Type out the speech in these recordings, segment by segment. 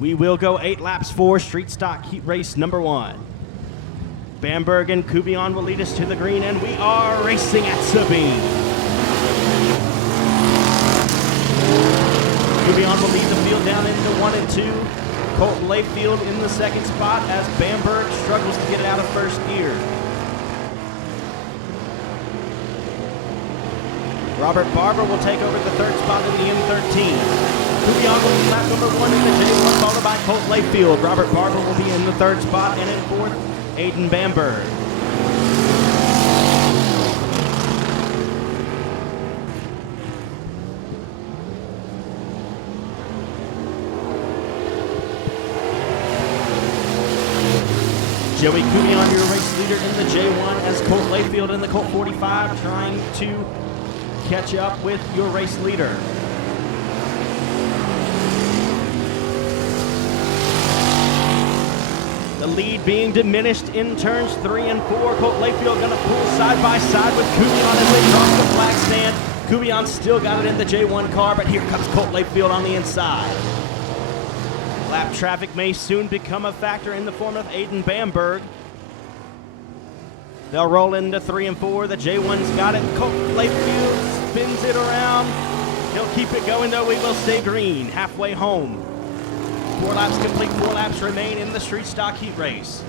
We will go 8 laps for street stock heat race number 1. Bamberg and Cuvion will lead us to the green, and we are racing at Sabine. Cuvion will lead the field down into 1 and 2. Colton Layfield in the second spot as Bamberg struggles to get it out of first gear. Robert Barber will take over the third spot in the M13. Cuvion will be lap number 1 in the J1, followed by Colt Layfield. Robert Barber will be in the third spot, and in fourth, Aiden Bamberg. Joey Cuvion, your race leader in the J1, as Colt Layfield in the Colt 45 trying to catch up with your race leader. The lead being diminished in turns 3 and 4. Colt Layfield going to pull side by side with Cuvion as they cross the flag stand. Cuvion still got it in the J1 car, but here comes Colt Layfield on the inside. Lap traffic may soon become a factor in the form of Aiden Bamberg. They'll roll into 3 and 4. The J1's got it. Colt Layfield spins it around. He'll keep it going, though. We will stay green halfway home. 4 laps complete, 4 laps remain in the street stock heat race.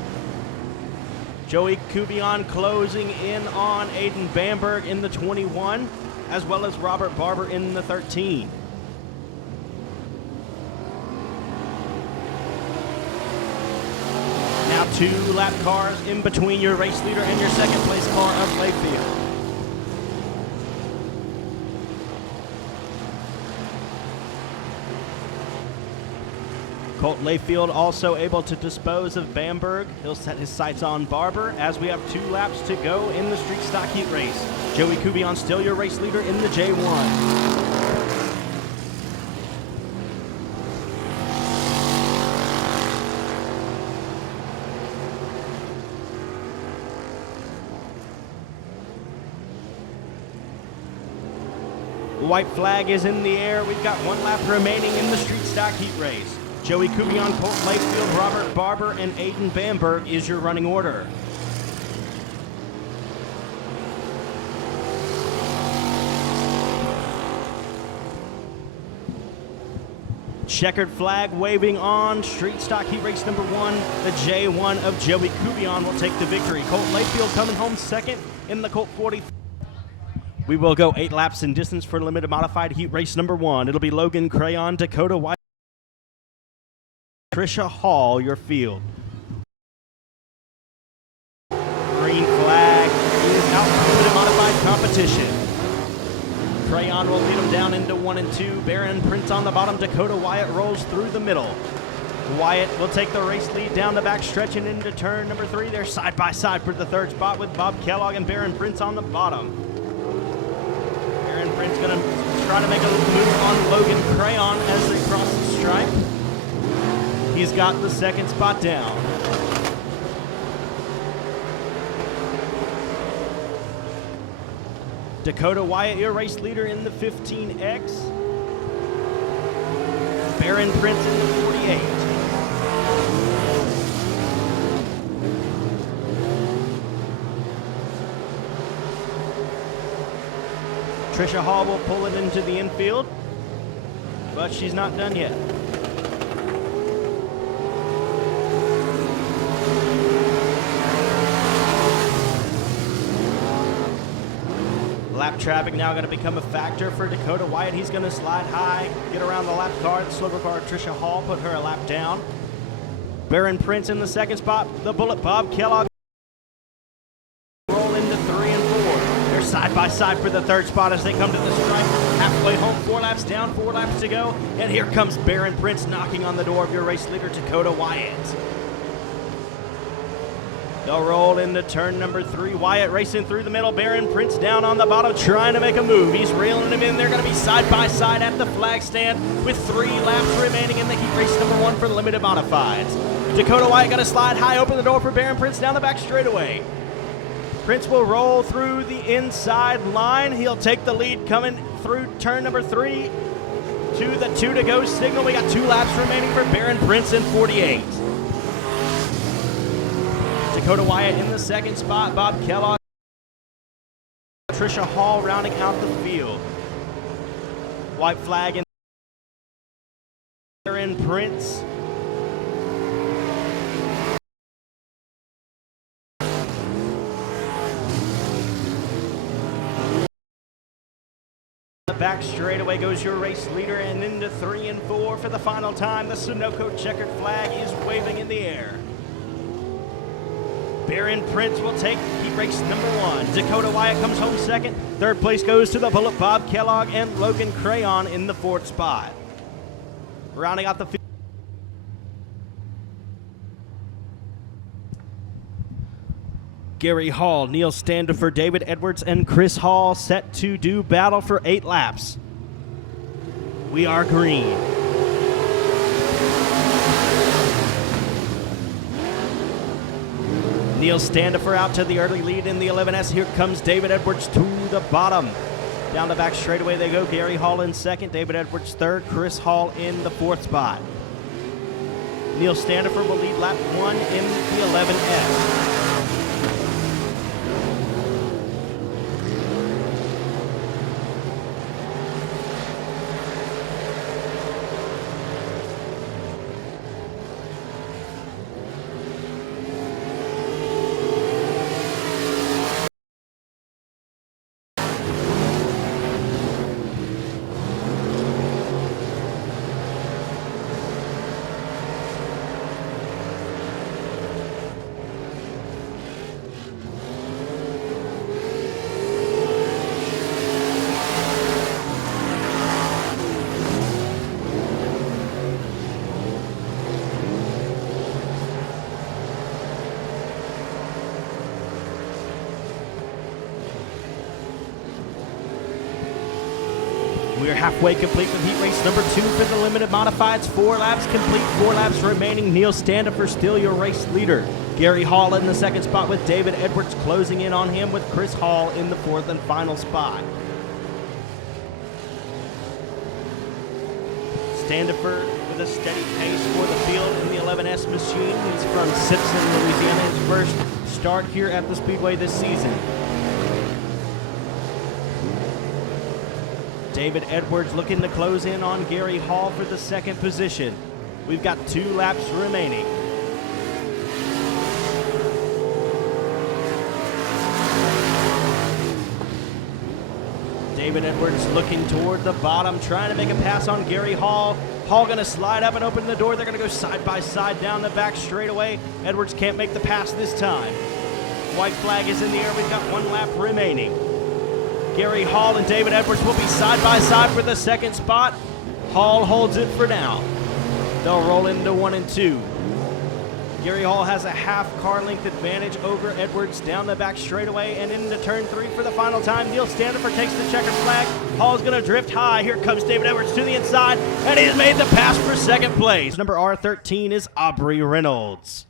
Joey Cuvion closing in on Aiden Bamberg in the 21, as well as Robert Barber in the 13. Now 2 lap cars in between your race leader and your second place car of Layfield. Colt Layfield also able to dispose of Bamberg. He'll set his sights on Barber as we have 2 laps to go in the street stock heat race. Joey Cuvion still your race leader in the J1. White flag is in the air. We've got 1 lap remaining in the street stock heat race. Joey Cuvion, Colt Layfield, Robert Barber, and Aiden Bamberg is your running order. Checkered flag waving on street stock heat race number 1. The J1 of Joey Cuvion will take the victory. Colt Layfield coming home second in the Colt 40. We will go 8 laps in distance for limited modified heat race number 1. It'll be Logan Crayon, Dakota White, Trisha Hall, your field. Green flag is out for limited modified competition. Crayon will lead them down into 1 and 2. Baron Prince on the bottom. Dakota Wyatt rolls through the middle. Wyatt will take the race lead down the back stretch and into turn number 3. They're side by side for the third spot with Bob Kellogg and Baron Prince on the bottom. Baron Prince going to try to make a move on Logan Crayon as they cross the stripe. He's got the second spot down. Dakota Wyatt, your race leader in the 15X. Baron Prince in the 48. Trisha Hall will pull it into the infield, but she's not done yet. Lap traffic now going to become a factor for Dakota Wyatt. He's going to slide high, get around the lap car. The silver car, Trisha Hall, put her a lap down. Baron Prince in the second spot. The Bullet, Bob Kellogg, roll into 3 and 4. They're side by side for the third spot as they come to the stripe. Halfway home, 4 laps down, 4 laps to go. And here comes Baron Prince knocking on the door of your race leader, Dakota Wyatt. They'll roll into turn number 3. Wyatt racing through the middle. Baron Prince down on the bottom trying to make a move. He's reeling him in. They're going to be side by side at the flag stand with 3 laps remaining in the heat race number 1 for the limited modifieds. Dakota Wyatt going to slide high, open the door for Baron Prince down the back straightaway. Prince will roll through the inside line. He'll take the lead coming through turn number 3. to the 2 to go signal. We got 2 laps remaining for Baron Prince in 48. Dakota Wyatt in the second spot. Bob Kellogg, Trisha Hall rounding out the field. White flag in Baron Prince. Back straightaway goes your race leader, and into 3 and 4 for the final time. The Sunoco checkered flag is waving in the air. Baron Prince will take heat race number 1. Dakota Wyatt comes home second. Third place goes to the Bullet Bob Kellogg and Logan Crayon in the 4th spot. Rounding out the field. Gary Hall, Neil Standifer, David Edwards, and Chris Hall set to do battle for 8 laps. We are green. Neil Standifer out to the early lead in the 11S. Here comes David Edwards to the bottom. Down the back straightaway they go. Gary Hall in second, David Edwards third, Chris Hall in the 4th spot. Neil Standifer will lead lap 1 in the 11S. We're halfway complete with heat race number 2 for the limited modifieds. 4 laps complete, 4 laps remaining. Neil Standifer still your race leader. Gary Hall in the 2nd spot with David Edwards closing in on him with Chris Hall in the 4th and final spot. Standifer with a steady pace for the field in the 11S machine. He's from Simpson, Louisiana, his first start here at the Speedway this season. David Edwards looking to close in on Gary Hall for the 2nd position. We've got 2 laps remaining. David Edwards looking toward the bottom, trying to make a pass on Gary Hall. Hall going to slide up and open the door. They're going to go side by side down the back straightaway. Edwards can't make the pass this time. White flag is in the air. We've got 1 lap remaining. Gary Hall and David Edwards will be side by side for the 2nd spot. Hall holds it for now. They'll roll into 1 and 2. Gary Hall has a half car length advantage over Edwards down the back straightaway and into turn 3 for the final time. Neil Standifer takes the checkered flag. Hall's going to drift high. Here comes David Edwards to the inside, and he has made the pass for 2nd place. Number R13 is Aubrey Reynolds.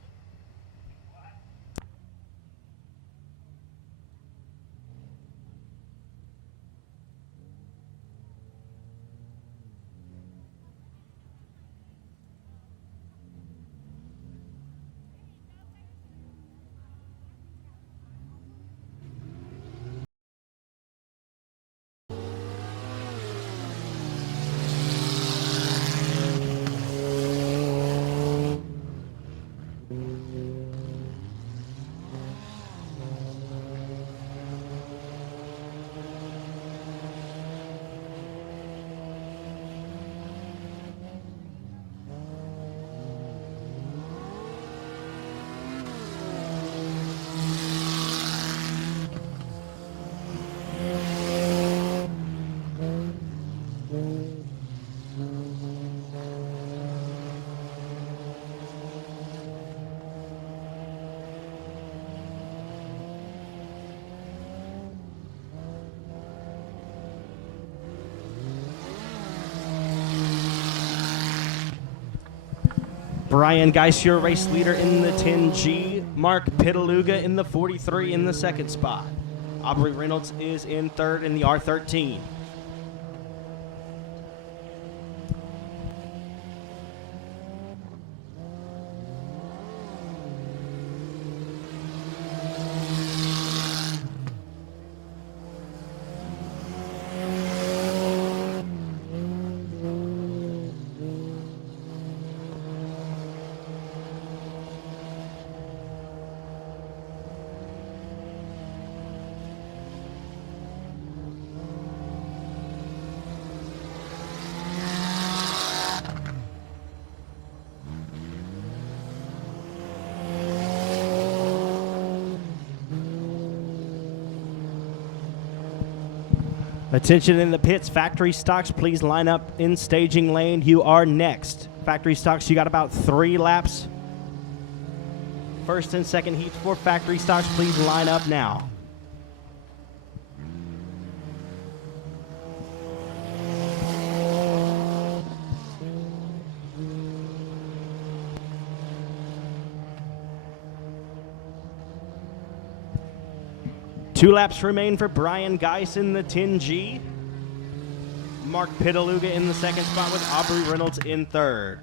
Brian Geis, your race leader in the 10G. Mark Pitaluga in the 43 in the 2nd spot. Aubrey Reynolds is in 3rd in the R13. Attention in the pits. Factory stocks, please line up in staging lane. You are next. Factory stocks, you got about 3 laps. First and second heats for factory stocks, please line up now. Two laps remain for Brian Geis in the 10G. Mark Pitaluga in the second spot with Aubrey Reynolds in third.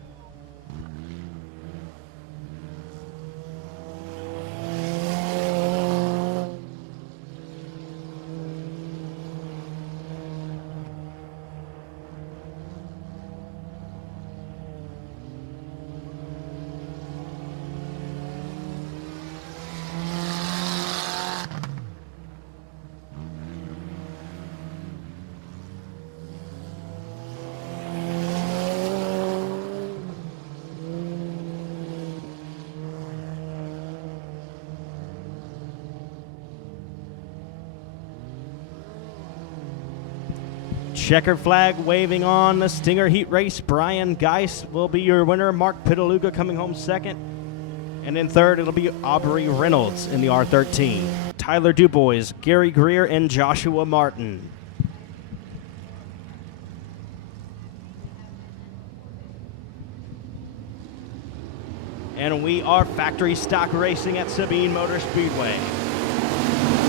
Checker flag waving on the Stinger Heat Race. Brian Geis will be your winner. Mark Pitaluga coming home second. And in third, it'll be Aubrey Reynolds in the R13. Tyler Dubois, Gary Greer, and Joshua Martin. And we are factory stock racing at Sabine Speedway.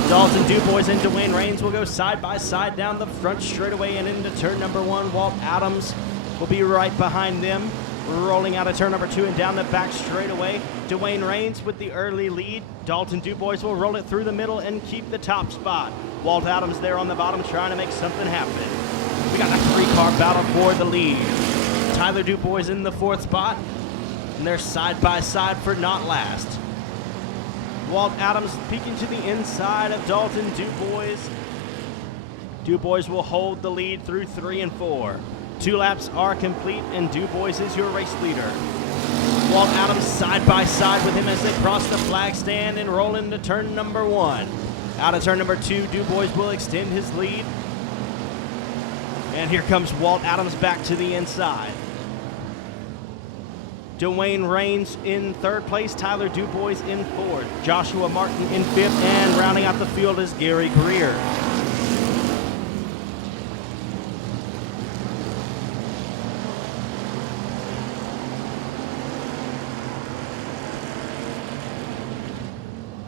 Dalton Dubois and Dwayne Rains will go side by side down the front straightaway and into turn number 1. Walt Adams will be right behind them, rolling out of turn number 2 and down the back straightaway. Dwayne Rains with the early lead. Dalton Dubois will roll it through the middle and keep the top spot. Walt Adams there on the bottom trying to make something happen. We got a 3-car battle for the lead. Tyler Dubois in the 4th spot, and they're side by side for not last. Walt Adams peeking to the inside of Dalton Dubois. Dubois will hold the lead through 3 and 4. 2 laps are complete, and Dubois is your race leader. Walt Adams side by side with him as they cross the flag stand and roll into turn number 1. Out of turn number 2, Dubois will extend his lead. And here comes Walt Adams back to the inside. Dwayne Rains in 3rd place, Tyler Dubois in 4th, Joshua Martin in 5th, and rounding out the field is Gary Greer.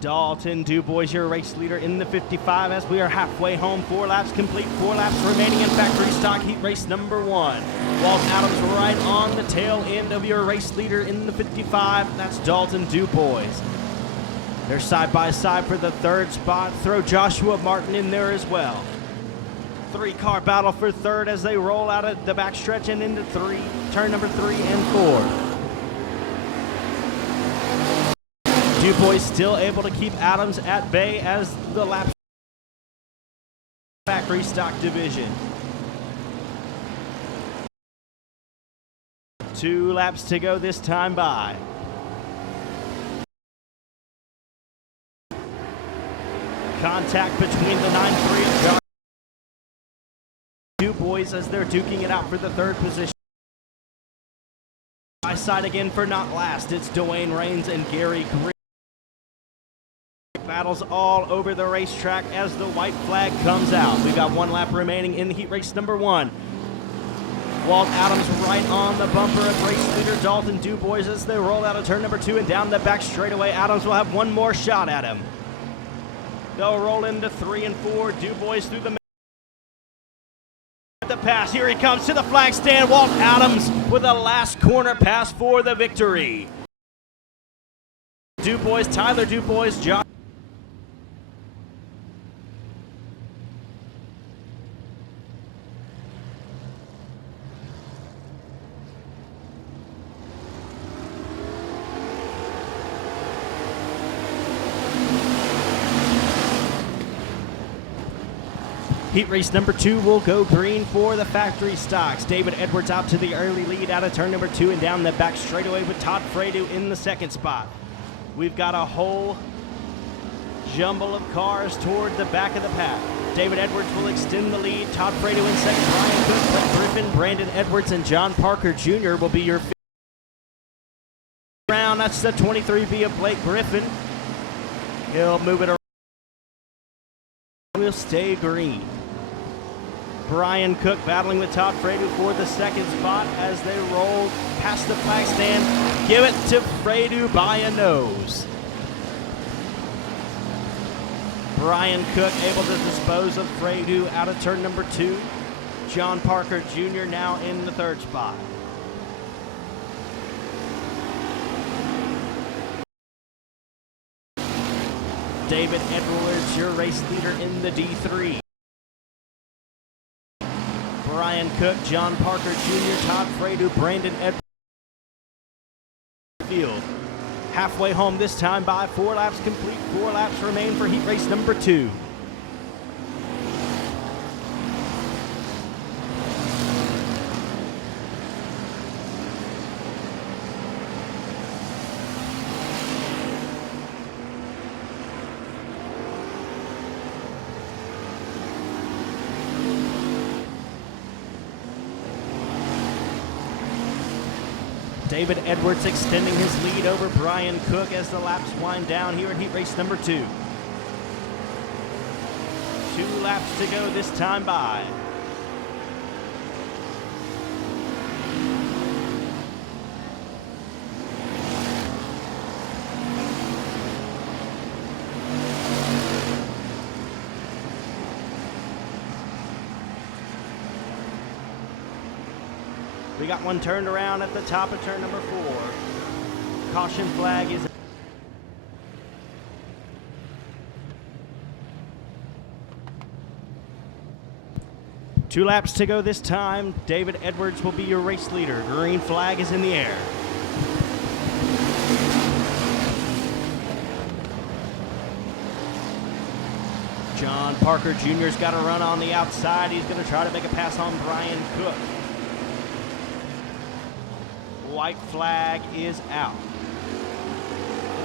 Dalton Dubois, your race leader in the 55 as we are halfway home. 4 laps complete, 4 laps remaining in factory stock heat race number 1. Walt Adams right on the tail end of your race leader in the 55. That's Dalton Dubois. They're side by side for the 3rd spot. Throw Joshua Martin in there as well. 3-car battle for 3rd as they roll out of the backstretch and into turn number 3 and 4. Dubois still able to keep Adams at bay as the lap factory stock division. 2 laps to go this time by. Contact between the 9-3 and Josh Dubois as they're duking it out for the 3rd position. By side again for not last, it's Dwayne Rains and Gary Greer. Battles all over the racetrack as the white flag comes out. We've got 1 lap remaining in heat race number 1. Walt Adams right on the bumper of race leader Dalton Dubois as they roll out of turn number 2 and down the back straightaway. Adams will have 1 more shot at him. They'll roll into 3 and 4. Dubois through the middle. The pass. Here he comes to the flag stand. Walt Adams with a last corner pass for the victory. Dubois, Tyler Dubois, Josh. Heat race number 2 will go green for the factory stocks. David Edwards out to the early lead out of turn number 2 and down the back straightaway with Todd Fredo in the 2nd spot. We've got a whole jumble of cars toward the back of the pack. David Edwards will extend the lead. Todd Fredo in second. Brian Cook, Brett Griffin, Brandon Edwards, and John Parker Jr. will be your round. That's the 23B of Blake Griffin. He'll move it around. Will stay green. Brian Cook battling with Todd Fredo for the second spot as they roll past the flag stand. Give it to Fredo by a nose. Brian Cook able to dispose of Fredo out of turn number 2. John Parker Jr. now in the third spot. David Edwards, your race leader in the D3. Brian Cook, John Parker Jr., Todd Fredo, Brandon Edwards. Field. Halfway home this time by 4 laps complete. 4 laps remain for heat race number 2. David Edwards extending his lead over Brian Cook as the laps wind down here in heat race number 2. 2 laps to go this time by. We got one turned around at the top of turn number 4. Caution flag is. Two laps to go this time. David Edwards will be your race leader. Green flag is in the air. John Parker Jr.'s got a run on the outside. He's going to try to make a pass on Brian Cook. White flag is out.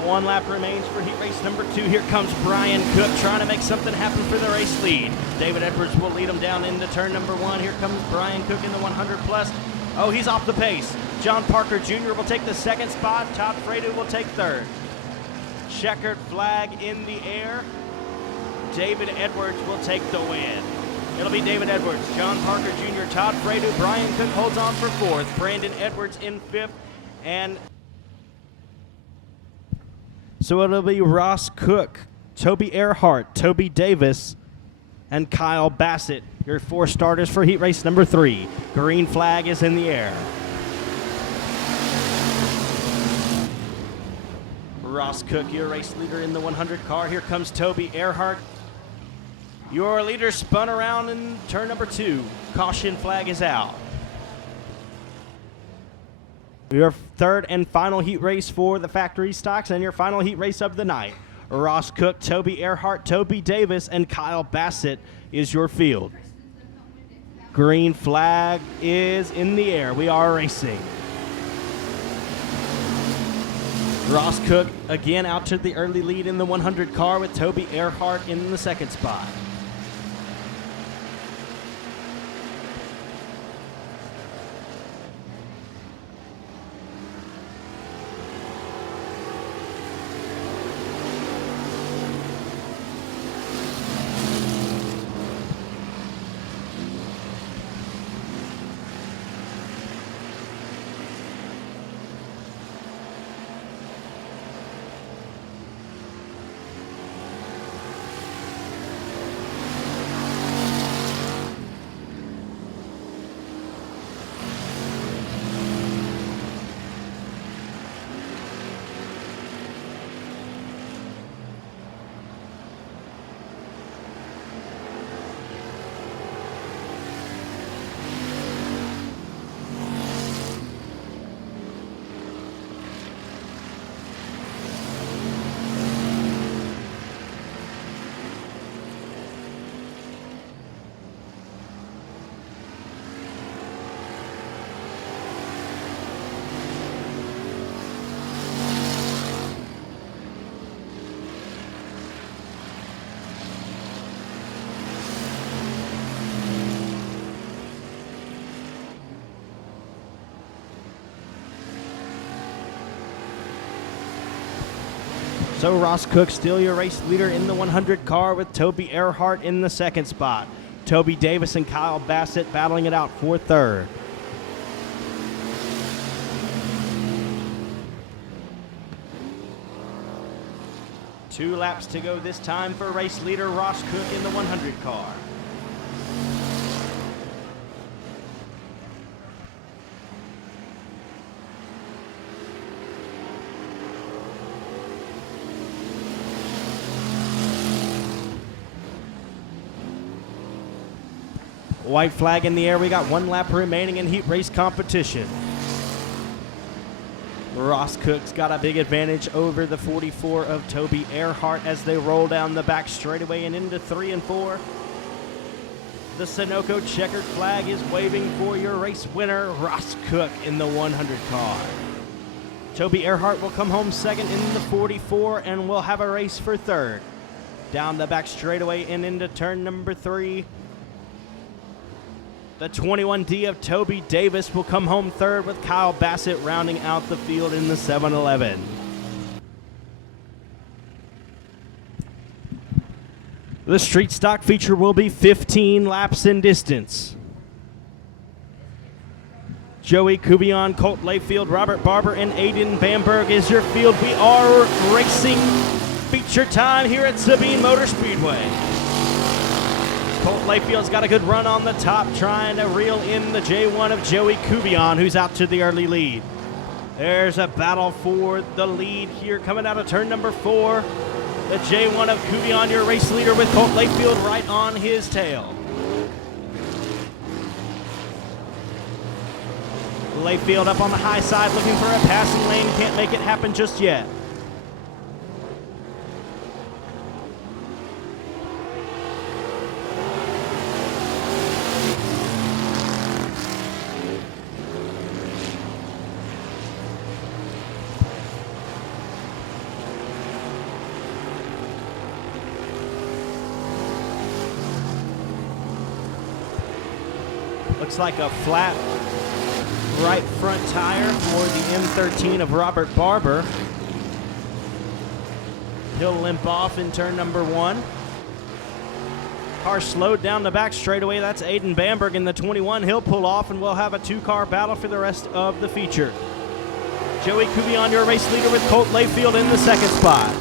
1 lap remains for heat race number 2. Here comes Brian Cook trying to make something happen for the race lead. David Edwards will lead him down into turn number 1. Here comes Brian Cook in the 100 plus. Oh, he's off the pace. John Parker Jr. will take the second spot. Todd Fredo will take third. Checkered flag in the air. David Edwards will take the win. It'll be David Edwards, John Parker Jr., Todd Fredo, Brian Cook holds on for 4th, Brandon Edwards in 5th, and so it'll be Ross Cook, Toby Earhart, Toby Davis, and Kyle Bassett, your 4 starters for heat race number 3. Green flag is in the air. Ross Cook, your race leader in the 100 car. Here comes Toby Earhart. Your leader spun around in turn number 2. Caution flag is out. Your third and final heat race for the factory stocks and your final heat race of the night. Ross Cook, Toby Earhart, Toby Davis, and Kyle Bassett is your field. Green flag is in the air. We are racing. Ross Cook again out to the early lead in the 100 car with Toby Earhart in the second spot. So Ross Cook still your race leader in the 100 car with Toby Earhart in the second spot. Toby Davis and Kyle Bassett battling it out for third. Two laps to go this time for race leader Ross Cook in the 100 car. White flag in the air. We got one lap remaining in heat race competition. Ross Cook's got a big advantage over the 44 of Toby Earhart as they roll down the back straightaway and into 3 and 4. The Sunoco checkered flag is waving for your race winner, Ross Cook, in the 100 car. Toby Earhart will come home second in the 44 and will have a race for third. Down the back straightaway and into turn number 3. The 21D of Toby Davis will come home third with Kyle Bassett rounding out the field in the 7-11. The street stock feature will be 15 laps in distance. Joey Kubion, Colt Layfield, Robert Barber, and Aiden Bamberg is your field. We are racing feature time here at Sabine Motor Speedway. Colt Layfield's got a good run on the top, trying to reel in the J1 of Joey Kubion, who's out to the early lead. There's a battle for the lead here coming out of turn number 4. The J1 of Kubion, your race leader, with Colt Layfield right on his tail. Layfield up on the high side looking for a passing lane. Can't make it happen just yet. Looks like a flat right front tire for the M13 of Robert Barber. He'll limp off in turn number 1. Car slowed down the back straightaway. That's Aiden Bamberg in the 21. He'll pull off and we'll have a 2-car battle for the rest of the feature. Joey Kubion, your race leader, with Colt Layfield in the second spot.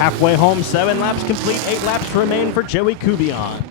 Halfway home, 7 laps complete, 8 laps remain for Joey Kubion.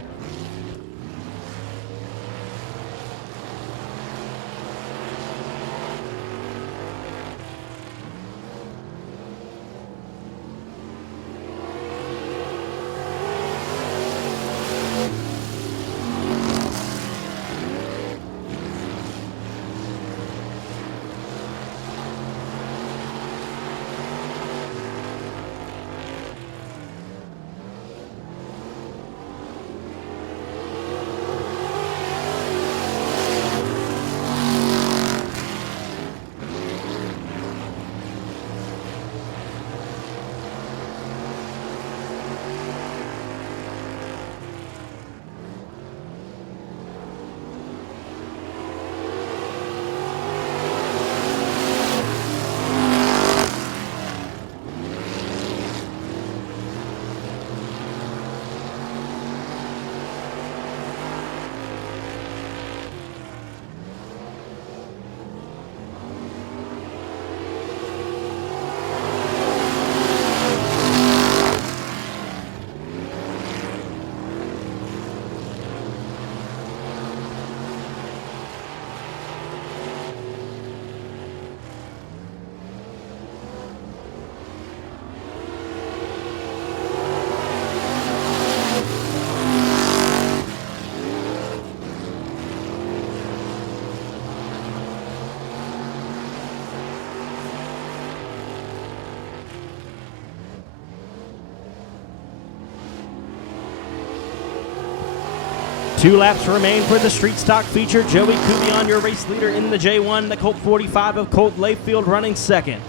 2 laps remain for the street stock feature. Joey Cuvion, your race leader in the J1. The Colt 45 of Colt Layfield running second.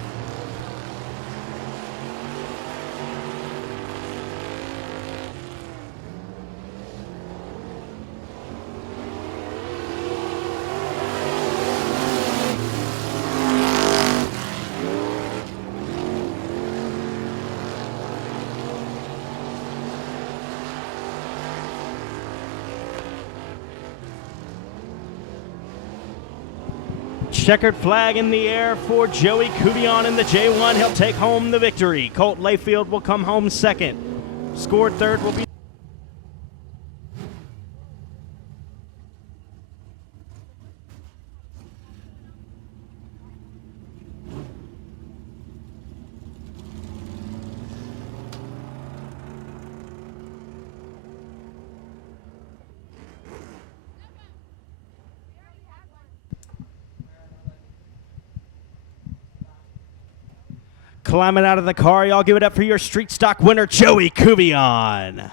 Checkered flag in the air for Joey Cuvion in the J1. He'll take home the victory. Colt Layfield will come home second. Scored third will be climbing out of the car. Y'all give it up for your street stock winner, Joey Cuvion.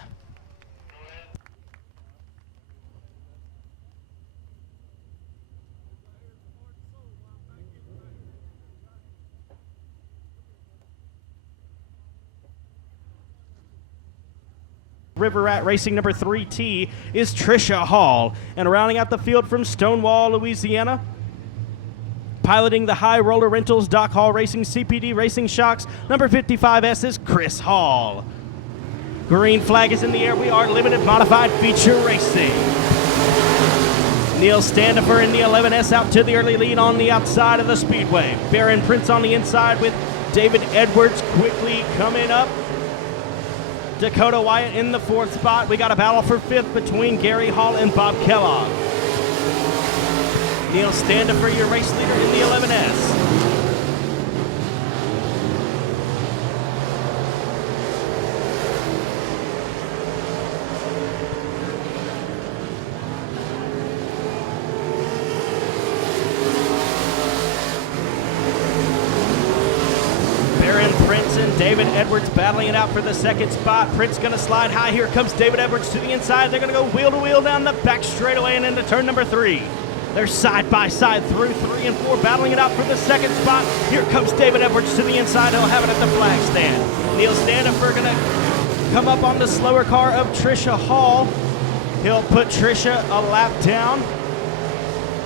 River Rat Racing number 3T is Trisha Hall. And rounding out the field from Stonewall, Louisiana, piloting the High Roller Rentals, Doc Hall Racing, CPD Racing Shocks, number 55S is Chris Hall. Green flag is in the air. We are limited modified feature racing. Neil Standifer in the 11S out to the early lead on the outside of the speedway. Baron Prince on the inside with David Edwards quickly coming up. Dakota Wyatt in the 4th spot. We got a battle for 5th between Gary Hall and Bob Kellogg. Neil Standifer, your race leader in the 11S. Baron Prince and David Edwards battling it out for the 2nd spot. Prince gonna slide high. Here comes David Edwards to the inside. They're gonna go wheel to wheel down the back straightaway and into turn number 3. They're side by side through 3 and 4, battling it out for the 2nd spot. Here comes David Edwards to the inside. He'll have it at the flag stand. Neil Standifer gonna come up on the slower car of Trisha Hall. He'll put Trisha a lap down.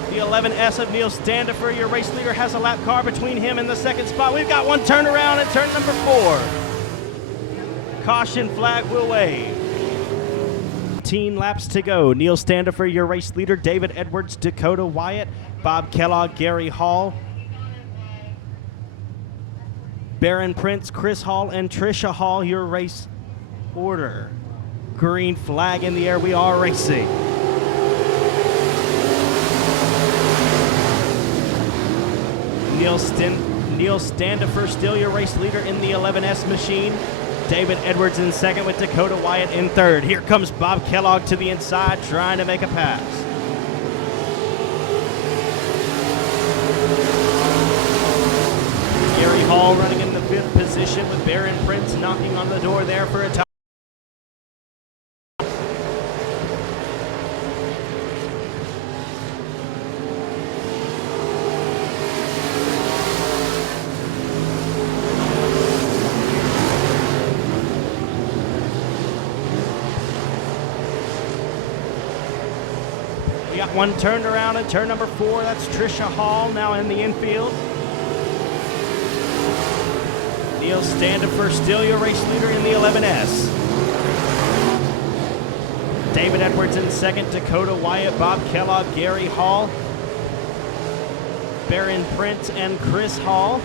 The 11S of Neil Standifer, your race leader, has a lap car between him and the 2nd spot. We've got one turnaround at turn number 4. Caution flag will wave. 15 laps to go. Neil Standifer, your race leader. David Edwards, Dakota Wyatt, Bob Kellogg, Gary Hall, Baron Prince, Chris Hall, and Trisha Hall, your race order. Green flag in the air. We are racing. Neil Standifer, still your race leader in the 11S machine. David Edwards in 2nd with Dakota Wyatt in 3rd. Here comes Bob Kellogg to the inside trying to make a pass. Gary Hall running in the 5th position with Baron Prince knocking on the door there for a time. We got one turned around at turn number 4. That's Trisha Hall now in the infield. Neil Standifer, still your race leader in the 11S. David Edwards in 2nd, Dakota Wyatt, Bob Kellogg, Gary Hall, Baron Prince, and Chris Hall.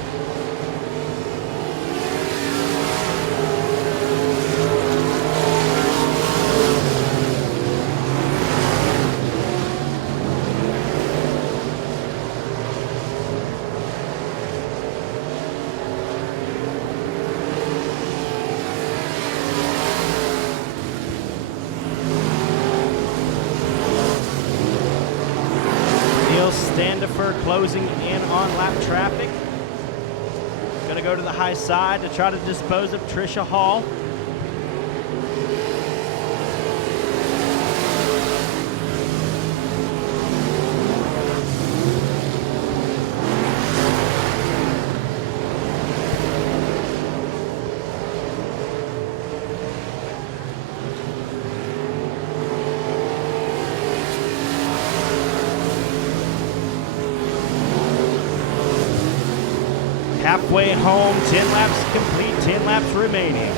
Standifer closing in on lap traffic. Gonna go to the high side to try to dispose of Trisha Hall. halfway home. 10 laps complete, 10 laps remaining.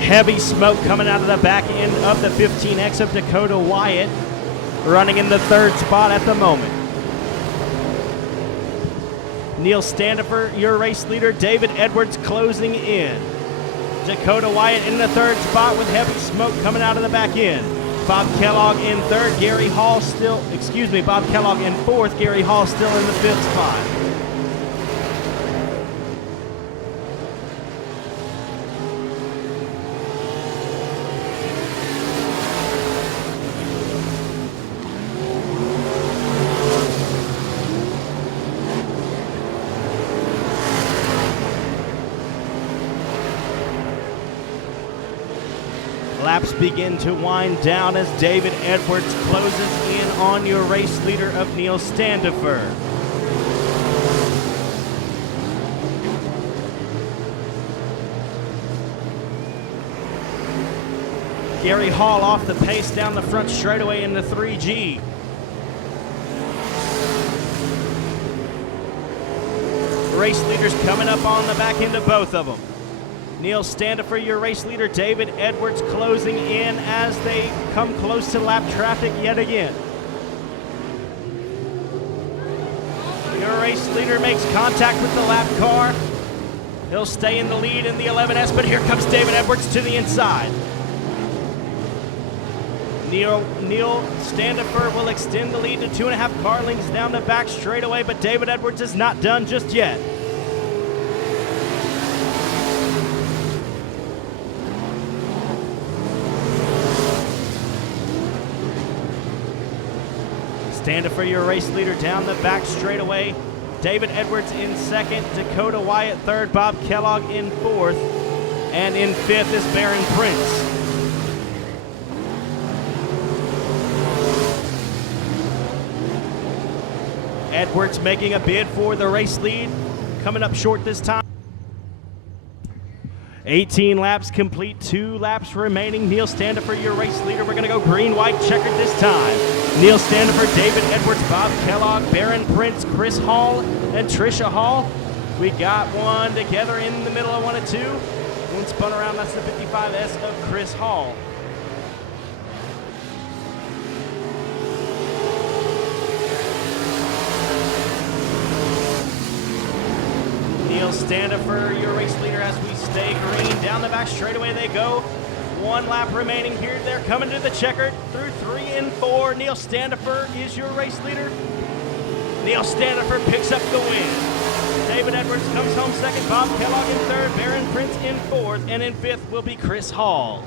Heavy smoke coming out of the back end of the 15X of Dakota Wyatt, running in the third spot at the moment. Neil Standifer, your race leader. David Edwards closing in. Dakota Wyatt in the third spot with heavy smoke coming out of the back end. Bob Kellogg in third, Bob Kellogg in fourth, Gary Hall still in the fifth spot. Laps begin to wind down as David Edwards closes in on your race leader of Neil Standifer. Gary Hall off the pace down the front straightaway in the 3G. Race leaders coming up on the back end of both of them. Neil Standifer, your race leader. David Edwards closing in as they come close to lap traffic yet again. Your race leader makes contact with the lap car. He'll stay in the lead in the 11S, but here comes David Edwards to the inside. Neil Standifer will extend the lead to 2.5 car lengths down the back straightaway, but David Edwards is not done just yet. Standifer, your race leader, down the back straightaway. David Edwards in second, Dakota Wyatt third, Bob Kellogg in fourth, and in fifth is Baron Prince. Edwards making a bid for the race lead, coming up short this time. 18 laps complete, 2 laps remaining. Neil Standifer, your race leader. We're going to go green-white checkered this time. Neil Standifer, David Edwards, Bob Kellogg, Baron Prince, Chris Hall, and Trisha Hall. We got one together in the middle of 1 and 2. One spun around, that's the 55S of Chris Hall. Neil Standifer, your race leader, as we stay green. Down the back straightaway they go. 1 lap remaining here. They're coming to the checkered through 3 and 4. Neil Standifer is your race leader. Neil Standifer picks up the win. David Edwards comes home second. Bob Kellogg in third. Baron Prince in fourth. And in fifth will be Chris Hall.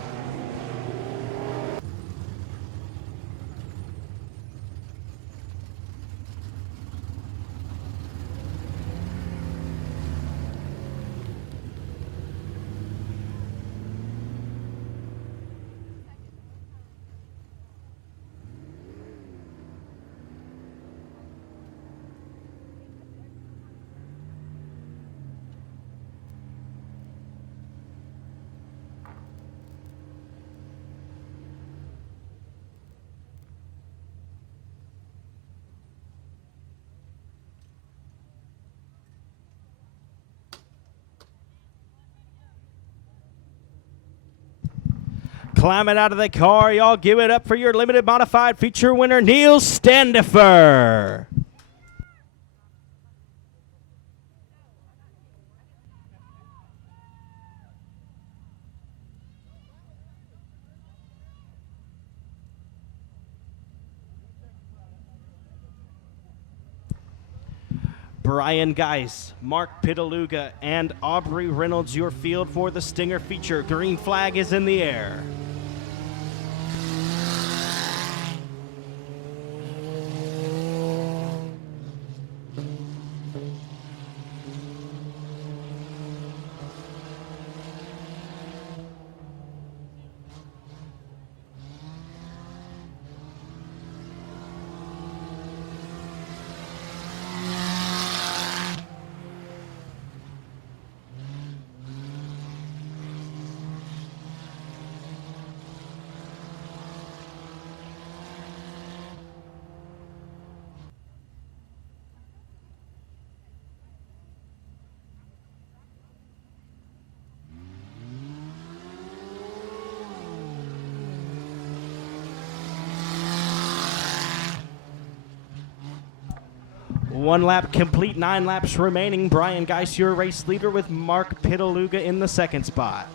Climbing out of the car, y'all give it up for your limited modified feature winner, Neil Standifer. Brian Geis, Mark Pitaluga, and Aubrey Reynolds, your field for the Stinger feature. Green flag is in the air. 1 lap complete, 9 laps remaining. Brian Geis, your race leader, with Mark Pitaluga in the second spot.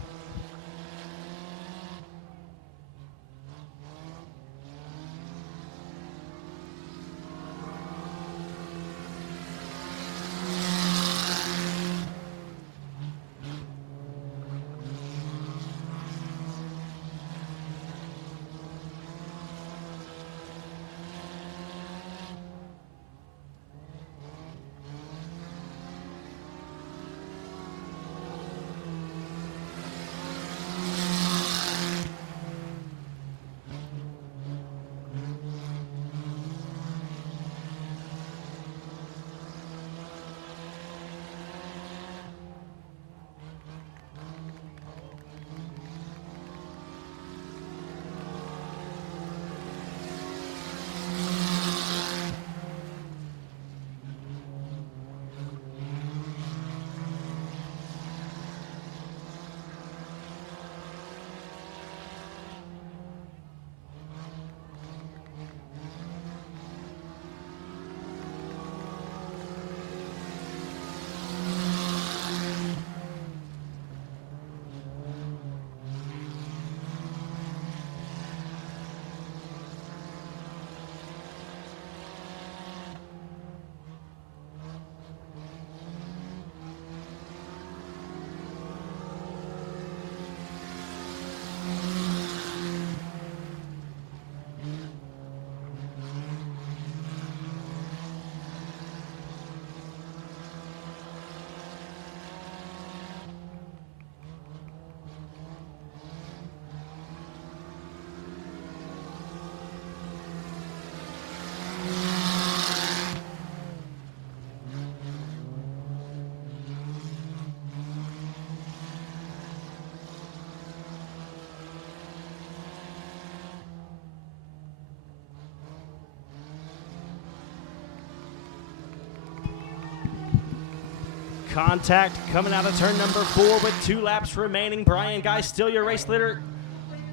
Contact coming out of turn number 4 with 2 laps remaining. Brian Geis, still your race leader.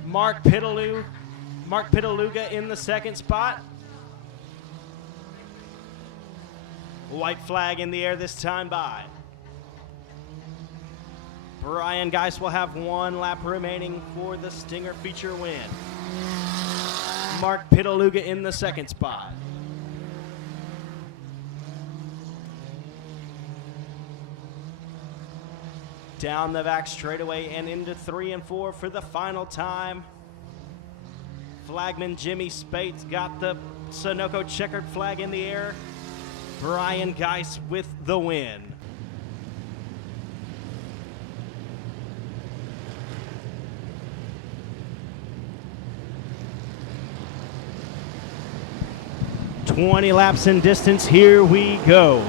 Mark Pitaluga in the second spot. White flag in the air this time by. Brian Geis will have 1 lap remaining for the Stinger feature win. Mark Pitaluga in the second spot. Down the back straightaway and into 3 and 4 for the final time. Flagman Jimmy Spates got the Sunoco checkered flag in the air. Brian Geis with the win. "20 laps in distance, here we go."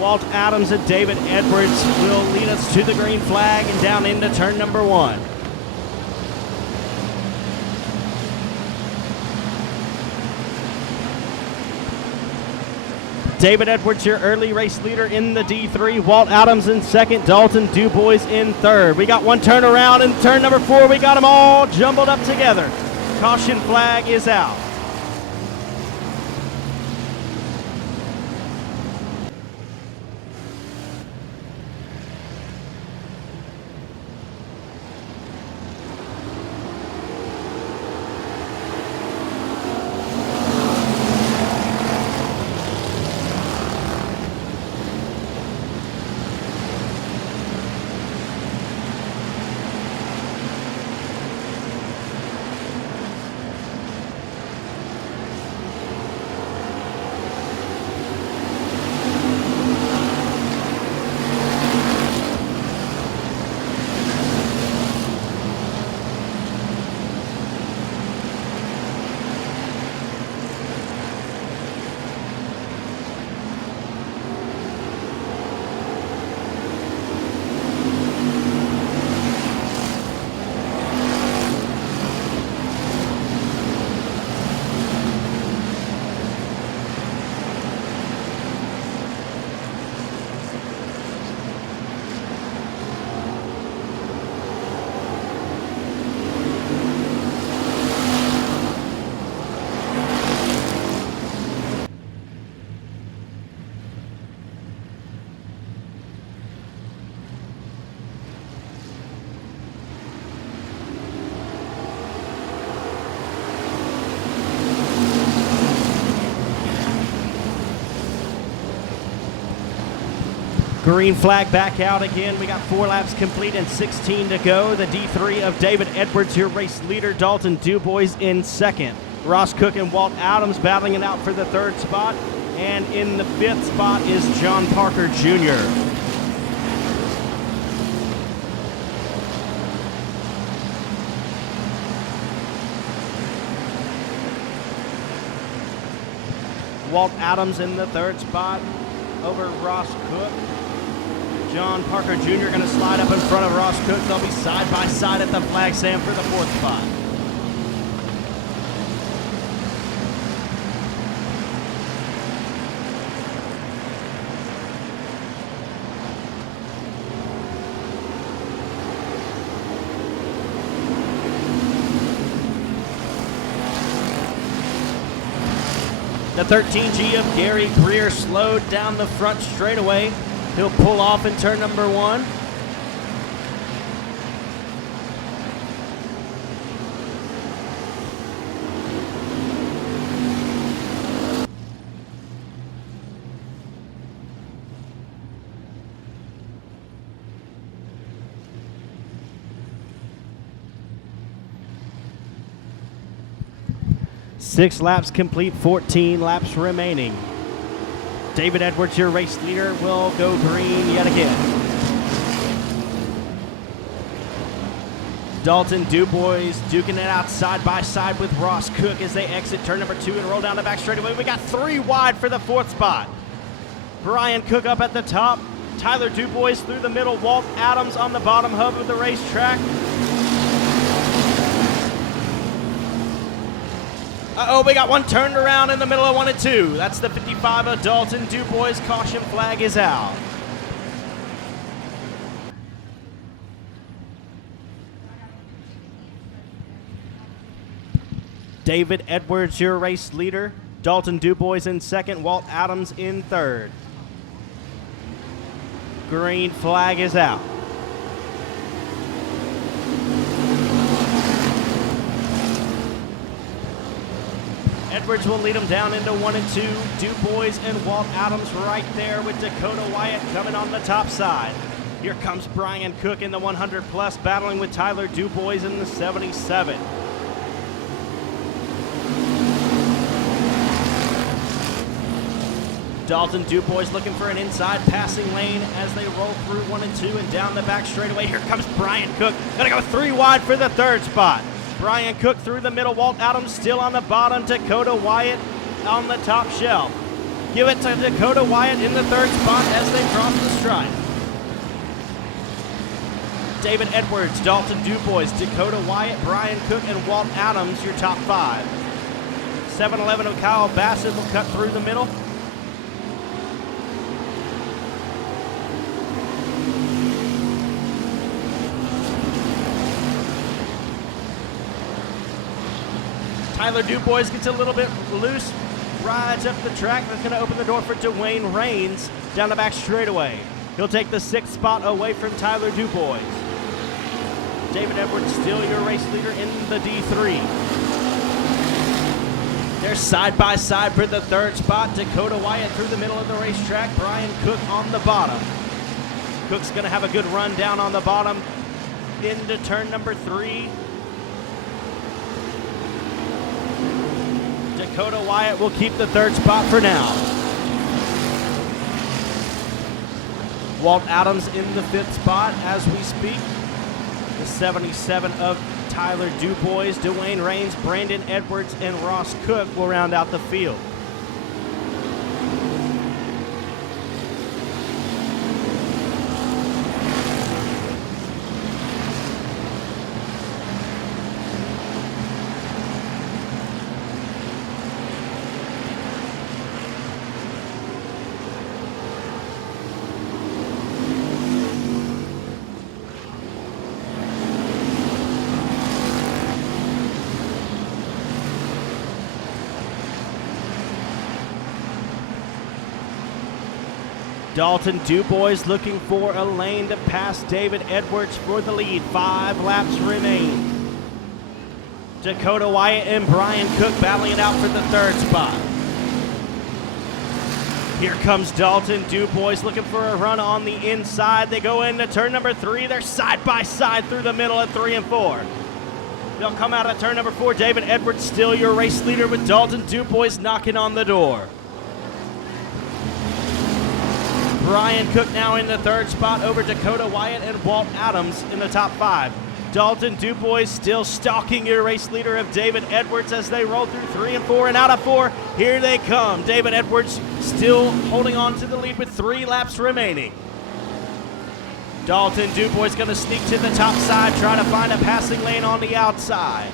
Walt Adams and David Edwards will lead us to the green flag and down into turn number 1. David Edwards, your early race leader in the D3. Walt Adams in second. Dalton Dubois in third. We got one turn around, and turn number 4, we got them all jumbled up together. Caution flag is out. Green flag back out again. We got 4 laps complete and 16 to go. The D3 of David Edwards, your race leader. Dalton Dubois in second. Ross Cook and Walt Adams battling it out for the 3rd spot. And in the 5th spot is John Parker Jr. Walt Adams in the 3rd spot over Ross Cook. John Parker Jr. going to slide up in front of Ross Cook. They'll be side by side at the flag stand for the 4th spot. The 13G of Gary Greer slowed down the front straightaway. He'll pull off in turn number 1. Six laps complete, 14 laps remaining. David Edwards, your race leader, will go green yet again. Dalton Dubois duking it out side by side with Ross Cook as they exit turn number 2 and roll down the back straightaway. We got 3 wide for the 4th spot. Brian Cook up at the top. Tyler Dubois through the middle. Walt Adams on the bottom hub of the racetrack. Uh-oh, we got one turned around in the middle of 1 and 2. That's the 55 of Dalton Dubois. Caution flag is out. David Edwards, your race leader. Dalton Dubois in second. Walt Adams in third. Green flag is out. Edwards will lead them down into 1 and 2. Dubois and Walt Adams right there with Dakota Wyatt coming on the top side. Here comes Brian Cook in the 100 plus, battling with Tyler Dubois in the 77. Dalton Dubois looking for an inside passing lane as they roll through 1 and 2 and down the back straightaway. Here comes Brian Cook. Gonna go 3 wide for the 3rd spot. Brian Cook through the middle. Walt Adams still on the bottom. Dakota Wyatt on the top shelf. Give it to Dakota Wyatt in the 3rd spot as they cross the stripe. David Edwards, Dalton Dubois, Dakota Wyatt, Brian Cook, and Walt Adams, your top 5. 7-11 of Kyle Bassett will cut through the middle. Tyler Dubois gets a little bit loose, rides up the track. That's going to open the door for Dwayne Raines down the back straightaway. He'll take the 6th spot away from Tyler Dubois. David Edwards still your race leader in the D3. They're side by side for the 3rd spot. Dakota Wyatt through the middle of the racetrack. Brian Cook on the bottom. Cook's going to have a good run down on the bottom into turn number 3. Dakota Wyatt will keep the 3rd spot for now. Walt Adams in the 5th spot as we speak. The 77 of Tyler Dubois, Dwayne Raines, Brandon Edwards, and Ross Cook will round out the field. Dalton Dubois looking for a lane to pass David Edwards for the lead. 5 laps remain. Dakota Wyatt and Brian Cook battling it out for the 3rd spot. Here comes Dalton Dubois looking for a run on the inside. They go into turn number 3. They're side by side through the middle at 3 and 4. They'll come out of turn number 4. David Edwards still your race leader with Dalton Dubois knocking on the door. Brian Cook now in the 3rd spot over Dakota Wyatt and Walt Adams in the top 5. Dalton Dubois still stalking your race leader of David Edwards as they roll through 3 and 4, and out of 4, here they come. David Edwards still holding on to the lead with 3 laps remaining. Dalton Dubois going to sneak to the top side, try to find a passing lane on the outside.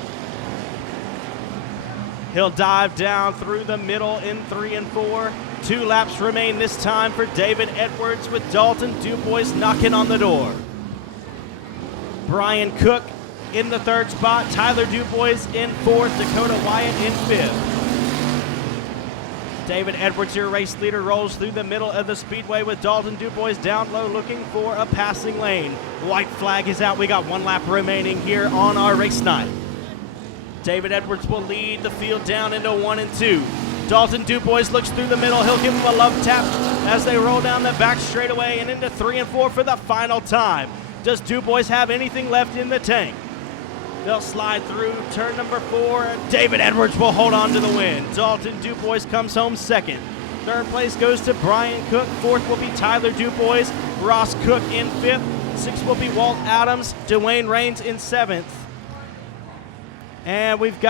He'll dive down through the middle in 3 and 4. 2 laps remain this time for David Edwards with Dalton Dubois knocking on the door. Brian Cook in the 3rd spot, Tyler Dubois in 4th, Dakota Wyatt in 5th. David Edwards, your race leader, rolls through the middle of the speedway with Dalton Dubois down low looking for a passing lane. White flag is out. We got 1 lap remaining here on our race night. David Edwards will lead the field down into 1 and 2. Dalton Dubois looks through the middle. He'll give him a love tap as they roll down the back straightaway and into 3 and 4 for the final time. Does Dubois have anything left in the tank? They'll slide through turn number 4. David Edwards will hold on to the win. Dalton Dubois comes home 2nd. 3rd place goes to Brian Cook. 4th will be Tyler Dubois. Ross Cook in 5th. 6th will be Walt Adams. Dwayne Raines in 7th. And we've got